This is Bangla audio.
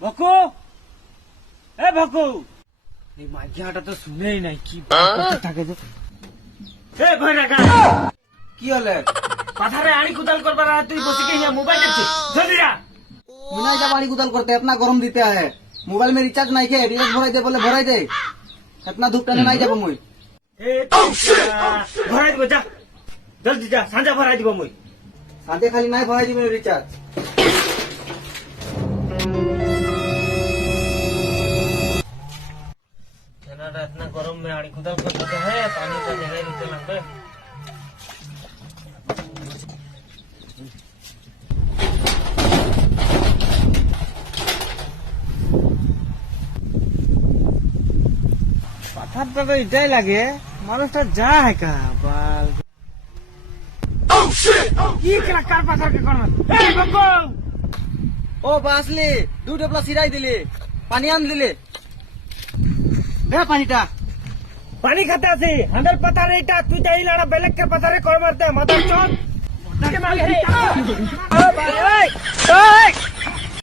ভকু এ ভকু এই মাঝিয়াটা তো শুনেই নাই কি থাকে যে এ ভয় রাখা কি হলে পাথারে আড়ি কুদাল করবার আর তুই বসে के यहाँ मोबाइल देखছিস जल्दी जा मुनाई जा पानी कुदाल करते इतना गरम देते है मोबाइल में रिचार्ज नहीं है रिचार्ज भराई दे बोले भराई दे इतना धूप टाने नहीं जाबो मुई ए भराई দিব যা जल्दी जा सांजा भराई দিব মুই सादे खाली नहीं भराई दिबे रिचार्ज जनारा इतना गरम में आड़ी कुदाल करते है पानी का जगह नीचे लगबे পাথার তো এটাই লাগে মানুষটা যা है का बाल কি করা কার পাথার কে কোন এই বকো ओ बासली दू डबला सिराई दिले पानी आन दिले दे पानीटा পানি খাতে আছে হান্ডার পাথারে এটা তুই যাই লাড়া বেলেক কে পাথারে কর মারতে মাদার চোদ কে মার ও ভাই ওই